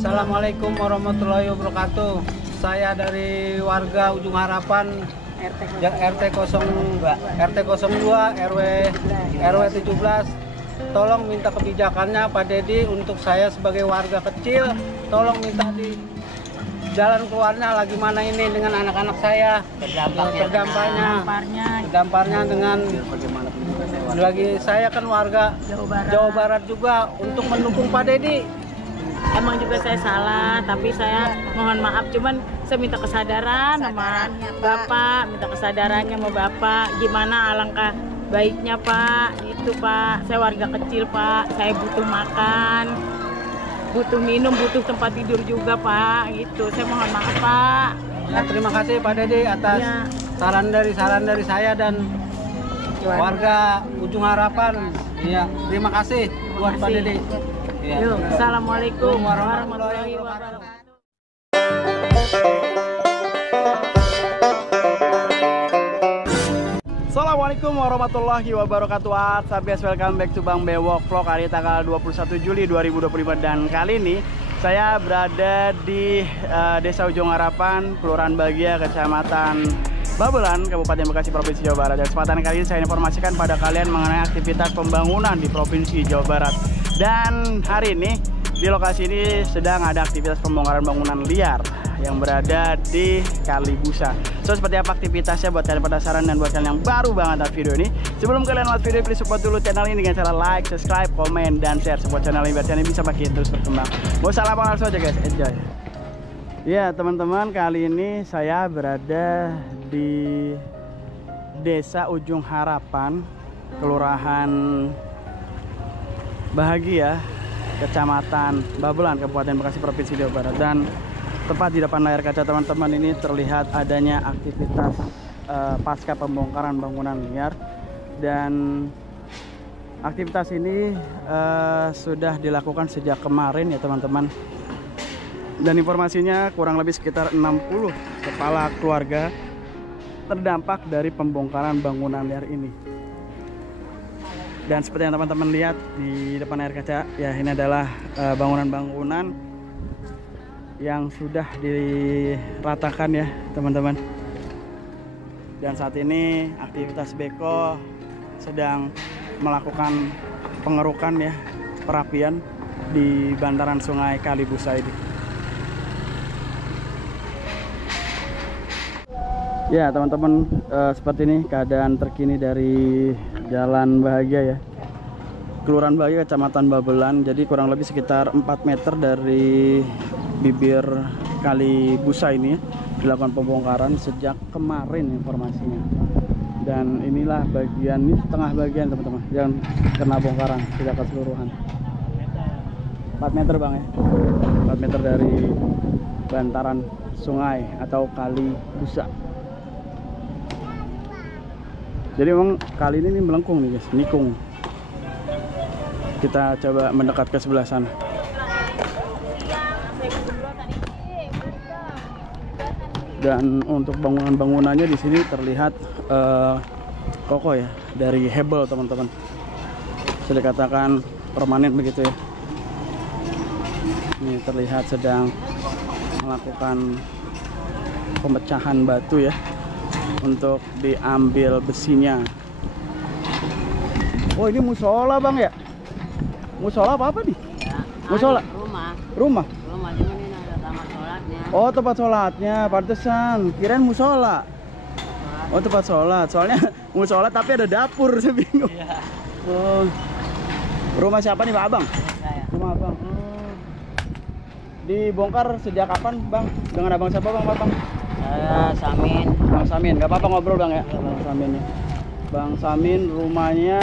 Assalamualaikum warahmatullahi wabarakatuh. Saya dari warga Ujung Harapan RT 02 RW 17. Tolong minta kebijakannya Pak Dedi untuk saya sebagai warga kecil. Tolong minta di jalan keluarnya lagi mana ini dengan anak-anak saya. Terdampaknya dengan lagi saya kan warga Jawa Barat juga untuk mendukung Pak Dedi. Emang juga saya salah, tapi saya mohon maaf. Cuman saya minta kesadaran sama Bapak, minta kesadarannya sama Bapak. Gimana alangkah baiknya Pak, itu Pak. Saya warga kecil Pak, saya butuh makan, butuh minum, butuh tempat tidur juga Pak. Gitu, saya mohon maaf Pak. Nah, terima kasih Pak Dedi atas saran dari saya dan warga Ujung Harapan. Iya, terima kasih buat Pak Dedi. Ya. Yuk, Assalamualaikum warahmatullahi wabarakatuh. Assalamualaikum warahmatullahi wabarakatuh. Sabias, welcome back to Bang Bewok Vlog hari tanggal 21 Juli 2025. Dan kali ini saya berada di Desa Ujung Harapan, Kelurahan Bahagia, Kecamatan Babelan, Kabupaten Bekasi, Provinsi Jawa Barat. Dan kesempatan kali ini saya informasikan pada kalian mengenai aktivitas pembangunan di Provinsi Jawa Barat. Dan hari ini di lokasi ini sedang ada aktivitas pembongkaran bangunan liar yang berada di Kali Busa. So, seperti apa aktivitasnya buat kalian penasaran dan buat kalian yang baru banget nonton video ini. Sebelum kalian nonton video, please support dulu channel ini dengan cara like, subscribe, komen, dan share. Support channel ini biar channel ini bisa makin terus berkembang. Mau salam langsung aja guys, enjoy. Ya teman-teman, kali ini saya berada di Desa Ujung Harapan, Kelurahan Bahagia, Kecamatan Babelan, Kabupaten Bekasi, Provinsi Jawa Barat. Dan tepat di depan layar kaca teman-teman ini terlihat adanya aktivitas pasca pembongkaran bangunan liar. Dan aktivitas ini sudah dilakukan sejak kemarin ya teman-teman. Dan informasinya kurang lebih sekitar 60 kepala keluarga terdampak dari pembongkaran bangunan liar ini. Dan seperti yang teman-teman lihat di depan layar kaca, ya ini adalah bangunan-bangunan yang sudah diratakan ya teman-teman. Dan saat ini aktivitas Beko sedang melakukan pengerukan ya, perapian di bantaran sungai Kali Busa ini. Ya teman-teman, seperti ini keadaan terkini dari Jalan Bahagia ya, Kelurahan Bahagia, Kecamatan Babelan. Jadi kurang lebih sekitar 4 meter dari bibir Kali Busa ini dilakukan pembongkaran sejak kemarin informasinya. Dan inilah bagian, ini setengah bagian teman-teman yang kena bongkaran tidak keseluruhan. 4 meter bang ya, 4 meter dari bantaran sungai atau Kali Busa. Jadi memang kali ini melengkung nih guys, nikung. Kita coba mendekat ke sebelah sana. Dan untuk bangunan-bangunannya di sini terlihat kokoh ya, dari hebel teman-teman. Bisa dikatakan permanen begitu ya. Ini terlihat sedang melakukan pemecahan batu ya, untuk diambil besinya. Oh ini musola bang ya? Musola apa nih? Ya, musola? Rumah? Rumah, cuman ini ada kamar sholatnya. Oh tempat sholatnya, pantesan. Kirain musola. Oh tempat sholat, soalnya musola tapi ada dapur, saya bingung. Iya. Oh. Rumah siapa nih Pak Abang? Saya. Rumah Abang. Oh. Dibongkar sejak kapan bang? Dengan abang siapa bang? Bang? Saya Samin. Bang Samin, gak apa-apa ngobrol bang ya? Bang Samin ya. Bang Samin rumahnya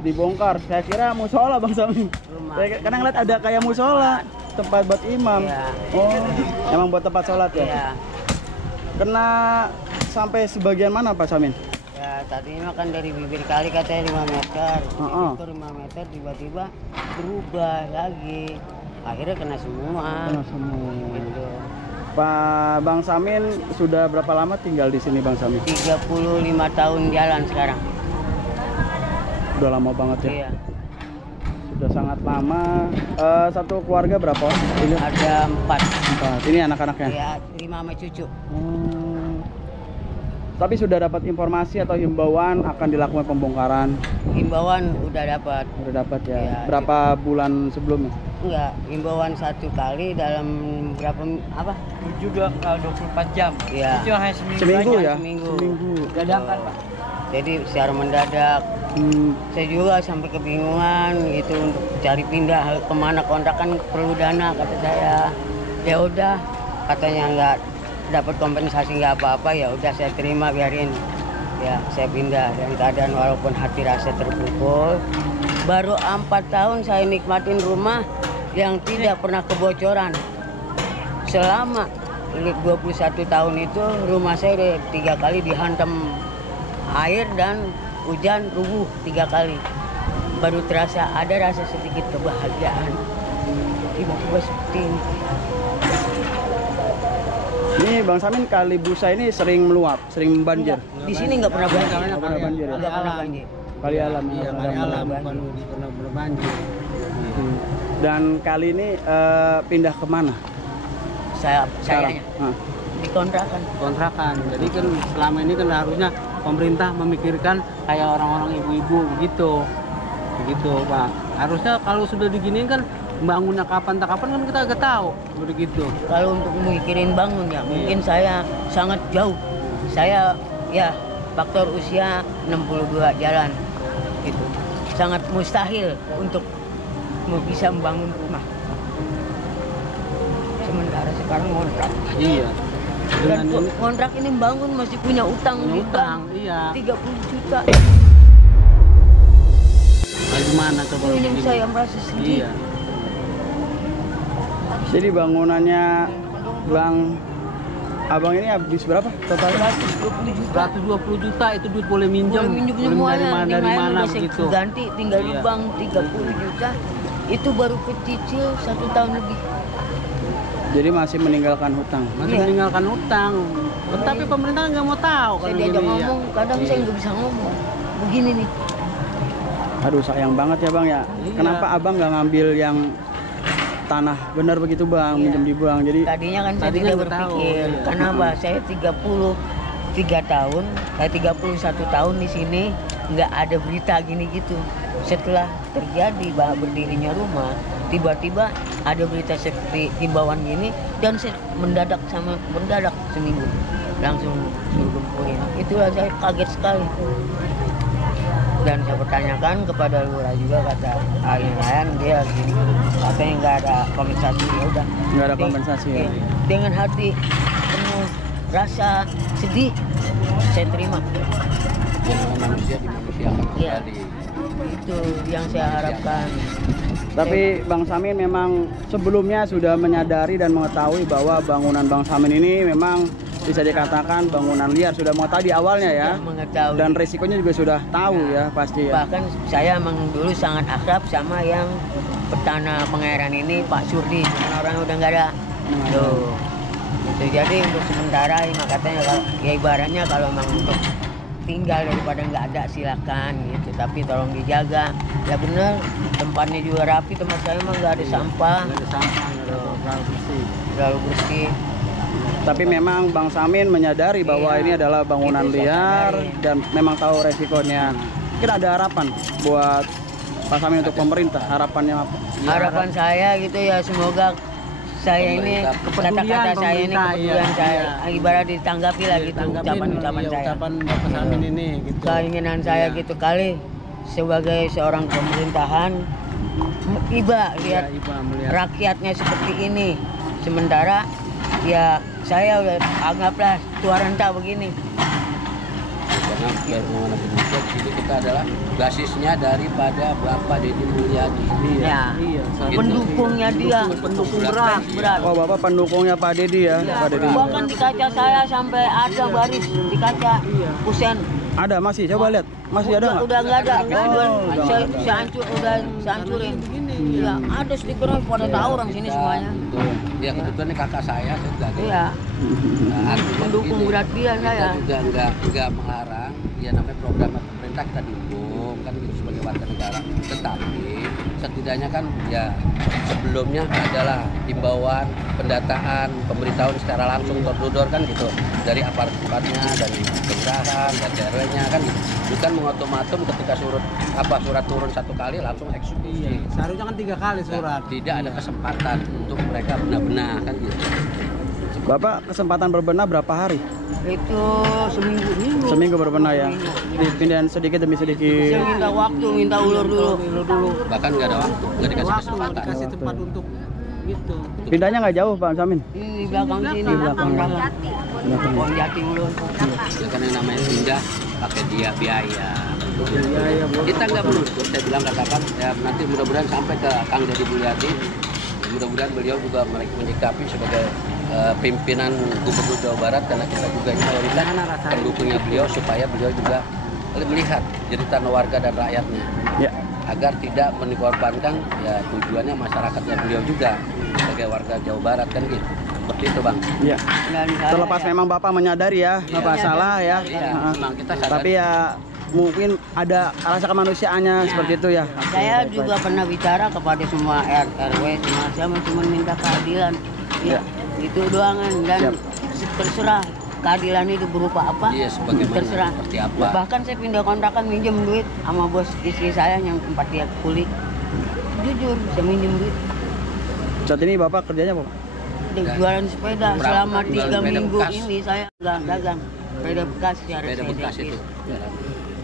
dibongkar. Saya kira musola Bang Samin. Karena ngeliat ada kayak musola, tempat buat imam. Iya. Oh, emang buat tempat sholat ya? Iya. Kena sampai sebagian mana Pak Samin? Ya tadinya kan dari bibir kali katanya 5 meter. Itu 5 meter tiba-tiba berubah lagi. Akhirnya kena semua. Kena semua. Gitu. Pak Bang Samin sudah berapa lama tinggal di sini Bang Samin? 35 tahun jalan sekarang. Udah lama banget ya? Iya. sudah sangat lama. Satu keluarga berapa orang? Ini Ada 4. Ini anak-anaknya. Ya, 5 sama cucu. Tapi sudah dapat informasi atau himbauan akan dilakukan pembongkaran? Himbauan udah dapat. Udah dapat ya. Ya, Berapa bulan sebelumnya? Enggak, himbauan 1 kali dalam berapa apa? Juga 24 jam. Ya. Itu hanya seminggu. Seminggu aja. ya? Seminggu. Dadakan, Pak. Jadi secara mendadak. Saya juga sampai kebingungan gitu untuk cari pindah kemana, kontrakan perlu dana kata saya. Ya udah, katanya nggak dapat kompensasi nggak apa-apa, ya udah saya terima, biarin. Ya saya pindah dan keadaan walaupun hati rasa terpukul. Baru 4 tahun saya nikmatin rumah yang tidak pernah kebocoran. Selama 21 tahun itu rumah saya udah 3 kali dihantam air dan hujan rubuh 3 kali. Baru terasa ada rasa sedikit kebahagiaan. Tiba-tiba seperti ini. Ini Bang Samin, kali Busa ini sering meluap, sering banjir. Di sini nggak pernah banjir. Nggak pernah banjir ya? Nggak pernah banjir. Kali alam ya. Iya, kali alam, bukan pernah banjir. Dan kali ini pindah kemana? Sayanya Nah, dikontrakan. Kontrakan. Jadi kan selama ini kan harusnya pemerintah memikirkan kayak orang-orang ibu-ibu begitu. Begitu, Pak. Harusnya kalau sudah diginiin kan bangunnya kapan tak kapan kan kita agak tahu begitu. Kalau untuk mikirin bangun ya mungkin saya sangat jauh. Saya ya faktor usia 62 jalan gitu. Sangat mustahil untuk bisa membangun rumah. Sementara sekarang ngontrak. Iya. Dan Dengan ini kontrak ini bangun masih punya utang punya juga. utang, iya. 30 juta. Bagaimana coba Itu yang begini? saya merasa sedih. Iya. jadi bangunannya Bang Abang ini habis berapa total? 120 juta. 120 juta itu duit boleh minjem. Boleh minjem Boleh semuanya. dari mana udah saya begitu. ganti tinggal di Iya. bank 30 juta. Itu baru kecicil 1 tahun lebih. Jadi masih meninggalkan hutang. Masih Iya. meninggalkan utang. Tapi pemerintah nggak mau tahu Saya kalau diajak gini, ya. ngomong, kadang saya nggak bisa ngomong. Begini nih. Aduh sayang banget ya Bang ya. Iya. Kenapa Abang nggak ngambil yang tanah benar begitu Bang, Iya. minjem di bank. Jadi Tadinya kan saya Tadinya tidak nggak tahu, berpikir. iya. Kenapa? Saya 33 tahun, saya 31 tahun di sini nggak ada berita gini gitu. Setelah terjadi bahwa berdirinya rumah, tiba-tiba ada berita seperti himbauan gini dan saya mendadak seminggu langsung suruh gempurin. Itulah saya kaget sekali. Dan saya pertanyakan kepada lurah juga, kata Ayan dia gini, katanya nggak ada kompensasi. Ya udah, nggak ada kompensasi ya. Iya. Dengan hati penuh rasa sedih saya terima. Manusia dimanusiakan Iya. Itu yang saya harapkan. Tapi Bang Samin memang sebelumnya sudah menyadari dan mengetahui bahwa bangunan Bang Samin ini memang bisa dikatakan bangunan liar, sudah mengetahui di awalnya ya. Sudah mengetahui. Dan resikonya juga sudah tahu ya pasti ya. Bahkan saya emang dulu sangat akrab sama yang petana pengairan ini, Pak Surdi. Cuman orang udah nggak ada. Tuh. Gitu. Jadi untuk sementara katanya kalau ya ibaratnya kalau memang untuk tinggal daripada nggak ada silakan gitu, tapi tolong dijaga. Ya bener, tempatnya juga rapi, tempat saya emang nggak ada sampah, Nggak ada sampah, nggak ada terlalu bersih. terlalu bersih. Tapi memang Bang Samin menyadari bahwa Iya. ini adalah bangunan Itu saya liar sadari. dan memang tahu resikonya. Mungkin ada harapan buat Pak Samin untuk pemerintah, harapannya apa? Harapan saya gitu ya, semoga saya ini kata-kata saya ini pemerintah, kepedulian iya, saya iya. ibarat ditanggapi lah gitu Tanggapin, ucapan-ucapan iya, saya. ucapan Bapak Samin ini gitu. Keinginan saya Iya. gitu kali sebagai seorang pemerintahan iba lihat Iya, Ibu melihat. rakyatnya seperti ini, sementara ya saya udah anggaplah tua renta begini. Karena biar kemana begitu, di sini kita adalah basisnya daripada Bapak Deddy Mulyadi. Ya, Iya, pendukungnya dia, pendukung berat. berat. Oh Bapak pendukungnya Pak Deddy ya, Ya, Pak Deddy. bahkan di kaca saya sampai ada baris di kaca kusen. Ada masih, coba lihat, masih ada nggak? Udah nggak ada. udah Saya nggak ada. udah saya hancurin. Ya, ada stikernya pada tahu orang sini semuanya. Ya kebetulan ini kakak saya juga ada. Iya, Nah, artinya mendukung begini, berat dia kita saya. juga nggak melarang, ya namanya program pemerintah kita dukung kan gitu sebagai warga negara. Tetapi setidaknya kan ya sebelumnya adalah himbauan, pendataan, pemberitahuan secara langsung door kan gitu dari aparatnya, dari kelurahan, dan RW-nya kan gitu. Bukan mengotomatum ketika surat turun satu kali langsung eksekusi. Seharusnya kan 3 kali surat. Tidak ada kesempatan untuk mereka benar-benar kan gitu. Bapak kesempatan berbenah berapa hari? Itu seminggu. Seminggu berbenah ya. Dipindahin sedikit demi sedikit. Saya minta waktu, minta ulur dulu. Bahkan nggak ada waktu, nggak dikasih kesempatan. Dikasih tempat untuk gitu. Pindahnya nggak jauh Pak Samin? Ini di belakang sini, belakang. Pohon jati ulur. Ya kan yang namanya pindah pakai dia biaya. Kita nggak menuntut, saya bilang katakan ya nanti mudah-mudahan sampai ke Kang Deddy Mulyadi. Mudah-mudahan beliau juga menyikapi sebagai pimpinan Gubernur Jawa Barat, karena kita juga ini mayoritas pendukungnya beliau, supaya beliau juga melihat jeritan warga dan rakyatnya Ya. agar tidak mengorbankan ya tujuannya masyarakatnya beliau juga sebagai warga Jawa Barat kan gitu. Seperti itu Bang. Ya. Terlepas memang Bapak menyadari ya, Bapak salah ya. Iya, memang kita sadar. Tapi ya mungkin ada rasa kemanusiaannya seperti itu ya. Saya juga pernah bicara kepada semua RW, saya cuma minta keadilan. Ya, itu doangan dan terserah keadilan itu berupa apa. Iya, sebagaimana terserah. seperti apa. Bahkan saya pindah kontrakan minjem duit sama bos istri saya yang tempat dia kuliah. Jujur, saya minjem duit. Saat ini Bapak kerjanya apa Pak? Jualan sepeda selama 3 sepeda minggu bekas. ini saya dagang sepeda bekas ya. Sepeda bekas itu.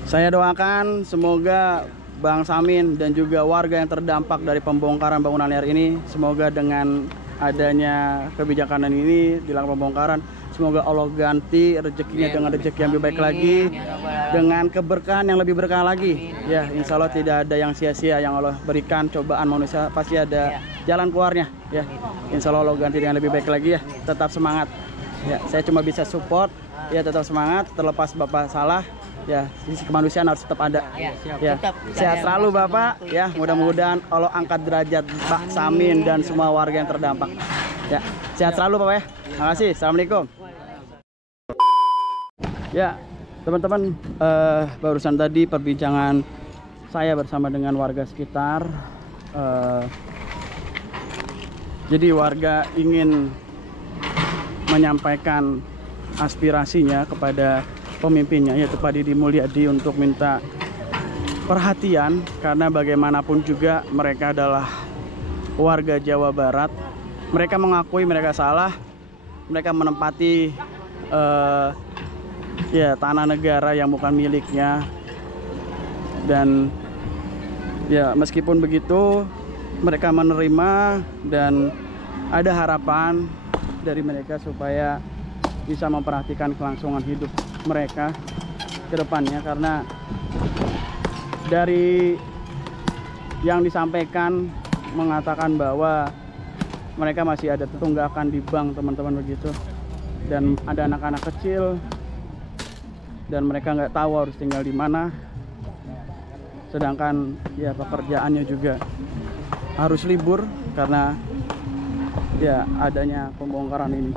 Saya doakan semoga Bang Samin dan juga warga yang terdampak dari pembongkaran bangunan liar ini, semoga dengan adanya kebijakan ini dilakukan pembongkaran, semoga Allah ganti rezekinya dengan rezeki yang lebih baik lagi, dengan keberkahan yang lebih berkah lagi. Ya, insya Allah tidak ada yang sia-sia yang Allah berikan. Cobaan manusia pasti ada jalan keluarnya. Ya, insya Allah Allah ganti dengan lebih baik lagi ya. Tetap semangat. Ya, saya cuma bisa support. Ya, tetap semangat. Terlepas Bapak salah, ya sisi kemanusiaan harus tetap ada. Ya, sehat selalu Bapak. Ya, mudah-mudahan Allah angkat derajat Pak Samin dan semua warga yang terdampak. Ya, sehat selalu Bapak ya. Terima kasih. Assalamualaikum. Ya, teman-teman, barusan tadi perbincangan saya bersama dengan warga sekitar. Jadi warga ingin menyampaikan aspirasinya kepada pemimpinnya, yaitu Pak Deddy Mulyadi, untuk minta perhatian, karena bagaimanapun juga mereka adalah warga Jawa Barat. Mereka mengakui mereka salah, mereka menempati ya tanah negara yang bukan miliknya, dan ya meskipun begitu mereka menerima dan ada harapan dari mereka supaya bisa memperhatikan kelangsungan hidup mereka ke depannya, karena dari yang disampaikan mengatakan bahwa mereka masih ada tetunggakan di bank, teman-teman, begitu, dan ada anak-anak kecil dan mereka nggak tahu harus tinggal di mana, sedangkan ya pekerjaannya juga harus libur karena ya adanya pembongkaran ini.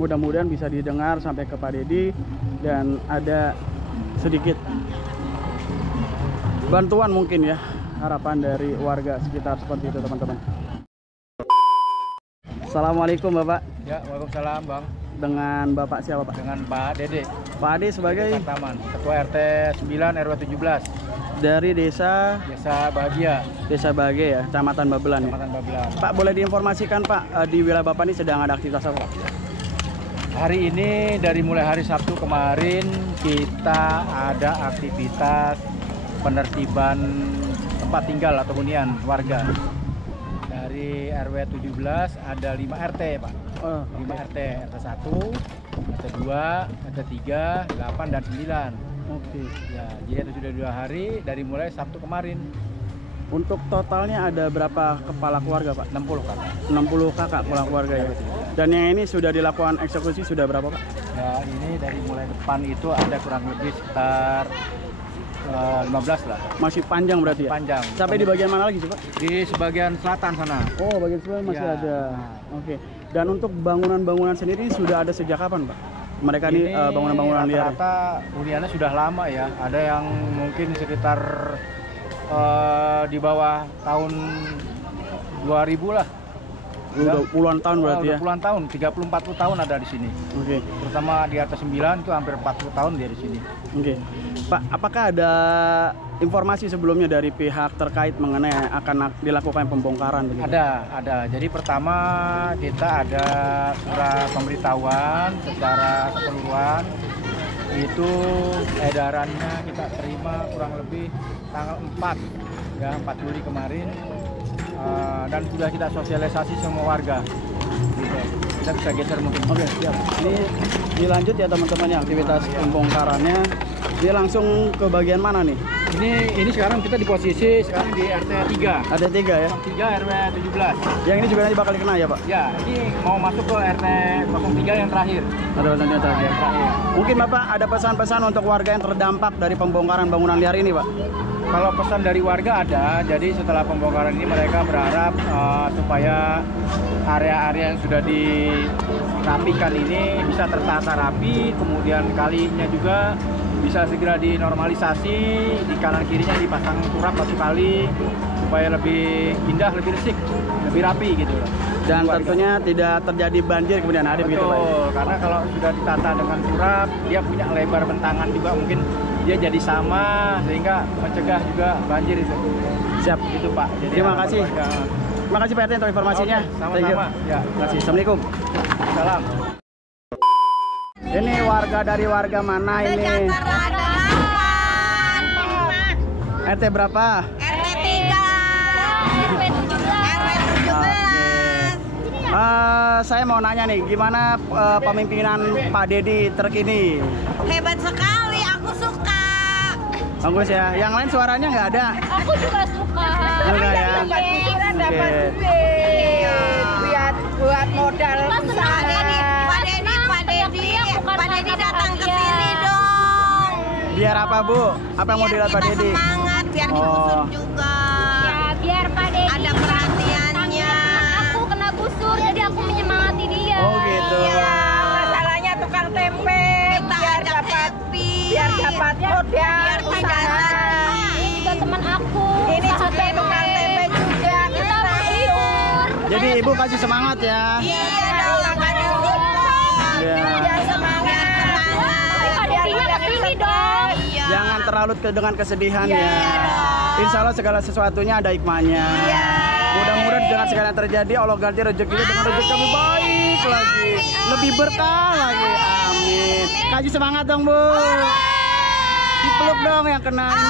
Mudah-mudahan bisa didengar sampai ke Pak Deddy dan ada sedikit bantuan mungkin ya, harapan dari warga sekitar seperti itu, teman-teman. Assalamualaikum Bapak. Ya, waalaikumsalam Bang. Dengan Bapak siapa Pak? Dengan Pak Dede. Pak Ade sebagai Taman, Ketua RT 9 RW 17. dari Desa Bahagia, Bahagia ya, Kecamatan Babelan ya. Kecamatan Babelan. Pak, boleh diinformasikan Pak, di wilayah Bapak ini sedang ada aktivitas apa? Hari ini dari mulai hari Sabtu kemarin kita ada aktivitas penertiban tempat tinggal atau hunian warga. Dari RW 17 ada 5 RT Pak. 5 RT, RT 1, RT 2, RT 3, 8 dan 9. Oke. Ya, jadi itu sudah 2 hari dari mulai Sabtu kemarin. Untuk totalnya ada berapa kepala keluarga Pak? 60 Pak. 60 kakak kepala keluarga ya. Dan yang ini sudah dilakukan eksekusi sudah berapa Pak? Ya, ini dari mulai depan itu ada kurang lebih sekitar 15 lah. Masih panjang berarti ya? Panjang. Sampai di bagian mana lagi sih Pak? Di sebagian selatan sana. Oh, bagian selatan masih Ya. ada. Oke. Dan untuk bangunan-bangunan sendiri sudah ada sejak kapan Pak? Mereka ini bangunan-bangunan liar. Rata-rata huniannya sudah lama ya. Ada yang mungkin sekitar di bawah tahun 2000 lah. Udah puluhan tahun berarti ya? Puluhan tahun, 30-40 tahun ada di sini. Oke. Terutama di atas 9 itu hampir 40 tahun dia di sini. Oke. Pak, apakah ada informasi sebelumnya dari pihak terkait mengenai akan dilakukan pembongkaran begitu? Ada. Jadi pertama kita ada surat pemberitahuan secara keseluruhan. Itu edarannya kita terima kurang lebih tanggal 4 ya, 4 Juli kemarin. Dan sudah kita sosialisasi semua warga. Gitu. Kita bisa geser mungkin. Oke, siap. Ini dilanjut ya teman-teman ya aktivitas pembongkarannya. Dia langsung ke bagian mana nih? Ini sekarang kita di posisi sekarang di RT 3. Ada 3 ya? 3 RW 17. Yang ini juga nanti bakal dikena ya Pak? Ya, ini mau masuk ke RT 03 yang terakhir. Ada pesannya terakhir. Mungkin Bapak ada pesan-pesan untuk warga yang terdampak dari pembongkaran bangunan liar ini Pak? Kalau pesan dari warga ada, jadi setelah pembongkaran ini mereka berharap supaya area-area yang sudah dirapikan ini bisa tertata rapi, kemudian kalinya juga bisa segera dinormalisasi, di kanan kirinya dipasang turap batu kali supaya lebih indah, lebih resik, lebih rapi gitu loh. Dan tentunya tidak terjadi banjir kemudian hari begitu Pak? Betul, karena kalau sudah ditata dengan turap, dia punya lebar bentangan juga mungkin dia jadi sama sehingga mencegah juga banjir itu. Siap. Itu Pak. Jadi Terima kasih. Terima kasih Pak RT untuk informasinya. Oke, sama-sama. Ya, terima kasih. Assalamualaikum. Salam. Ini warga dari warga mana ini? RT berapa? RT 3. RW 17. Saya mau nanya nih, gimana pemimpinan Pak Dedi terkini? Hebat sekali, aku suka. Bagus ya. Yang lain suaranya nggak ada? Aku juga suka. Juga ya. Dapat duit. Buat modal usaha. Pak Dedi datang ke sini dong. Biar apa Bu? Apa yang mau dilihat Pak Dedi? Semangat, biar digusur juga. Ya, biar Pak Dedi ada perhatiannya. Aku kena gusur, jadi aku menyemangati dia. Oh gitu. Iya. Masalahnya tukang tempe, biar dapat modal, biar usaha. Ini juga teman aku. Ini juga tukang tempe juga. Kita menghibur. Jadi Ibu kasih semangat ya. Iya dong, makanya Ya. biar semangat. Pak Dedinya kesini dong. Iya. Jangan terlalu dengan kesedihan Iya ya. dong. Insya Allah segala sesuatunya ada hikmahnya. Iya. Mudah-mudahan dengan segala yang terjadi Allah ganti rezekinya dengan rezeki yang lebih baik lagi, lebih berkah lagi. Amin. Kasih semangat dong Bu. Dipeluk dong yang kena ini.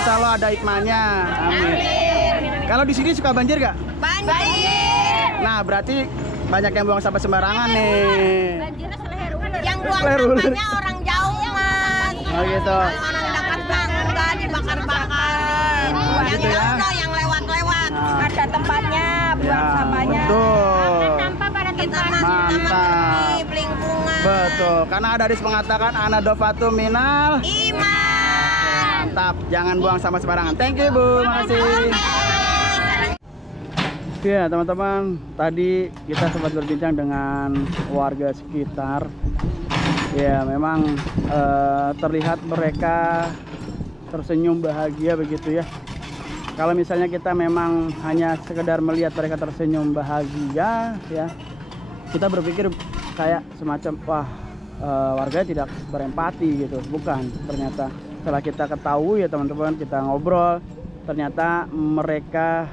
Insya Allah ada hikmahnya. Amin. Kalau di sini suka banjir gak? Banjir. Nah berarti banyak yang buang sampah sembarangan nih. Yang buang Leru. sampahnya orang jauh mas. Oh gitu. Orang dekat tangga dibakar-bakar. Yang gitu ya. jauh loh, yang lewat-lewat. Nah. Ada tempatnya buang Ya, sampahnya. betul. Sampah pada Kita tempatnya. Mantap. lingkungan. Betul. Karena ada hadis mengatakan anadofatu minal. Iman. Mantap. Jangan buang sampah sembarangan. Thank you Bu. Makasih. Ya teman-teman, tadi kita sempat berbincang dengan warga sekitar. Ya memang terlihat mereka tersenyum bahagia begitu ya. Kalau misalnya kita memang hanya sekedar melihat mereka tersenyum bahagia ya, kita berpikir kayak semacam wah warga tidak berempati gitu. Bukan, ternyata setelah kita ketahui ya teman-teman, kita ngobrol, ternyata mereka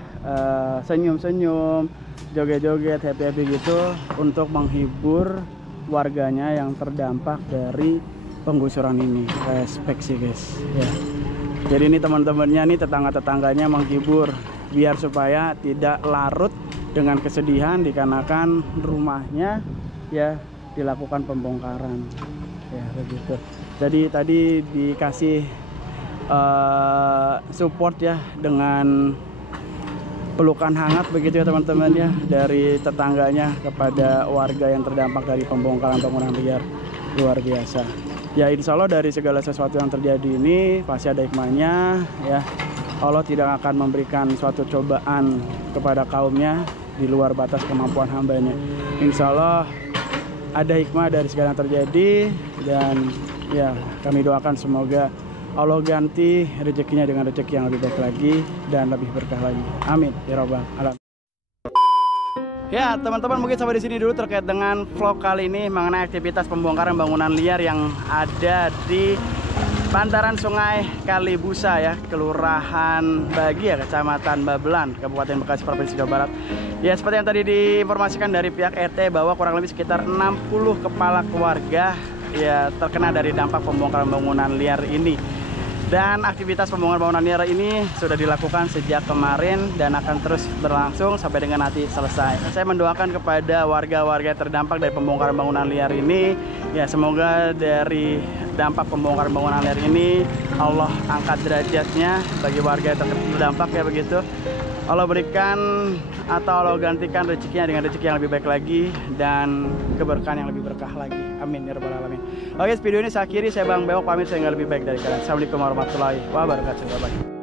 senyum-senyum, joget-joget, happy-happy gitu untuk menghibur warganya yang terdampak dari penggusuran ini. Respect sih guys ya. Jadi ini teman-temannya nih, tetangga-tetangganya menghibur biar supaya tidak larut dengan kesedihan dikarenakan rumahnya ya dilakukan pembongkaran ya begitu. Jadi tadi dikasih support ya dengan pelukan hangat begitu ya teman-teman ya dari tetangganya kepada warga yang terdampak dari pembongkaran bangunan liar. Luar biasa ya. Insya Allah dari segala sesuatu yang terjadi ini pasti ada hikmahnya ya. Allah tidak akan memberikan suatu cobaan kepada kaumnya di luar batas kemampuan hambanya. Insya Allah ada hikmah dari segala yang terjadi, dan ya kami doakan semoga Allah ganti rezekinya dengan rezeki yang lebih baik lagi dan lebih berkah lagi. Amin ya rabbal alamin. Ya teman-teman, mungkin sampai di sini dulu terkait dengan vlog kali ini mengenai aktivitas pembongkaran bangunan liar yang ada di bantaran Sungai Kalibusa ya, Kelurahan Bagia, Kecamatan Babelan, Kabupaten Bekasi, Provinsi Jawa Barat. Ya seperti yang tadi diinformasikan dari pihak RT bahwa kurang lebih sekitar 60 kepala keluarga ya terkena dari dampak pembongkaran bangunan liar ini. Dan aktivitas pembongkaran bangunan liar ini sudah dilakukan sejak kemarin dan akan terus berlangsung sampai dengan nanti selesai. Saya mendoakan kepada warga-warga yang terdampak dari pembongkaran bangunan liar ini, ya semoga dari dampak pembongkaran bangunan liar ini Allah angkat derajatnya bagi warga yang terdampak ya begitu. Allah berikan atau Allah gantikan rezekinya dengan rezeki yang lebih baik lagi dan keberkahan yang lebih berkah lagi. Amin ya rabbal alamin. Oke, video ini saya akhiri. Saya Bang Bewok pamit, saya nggak lebih baik dari kalian. Assalamualaikum warahmatullahi wabarakatuh.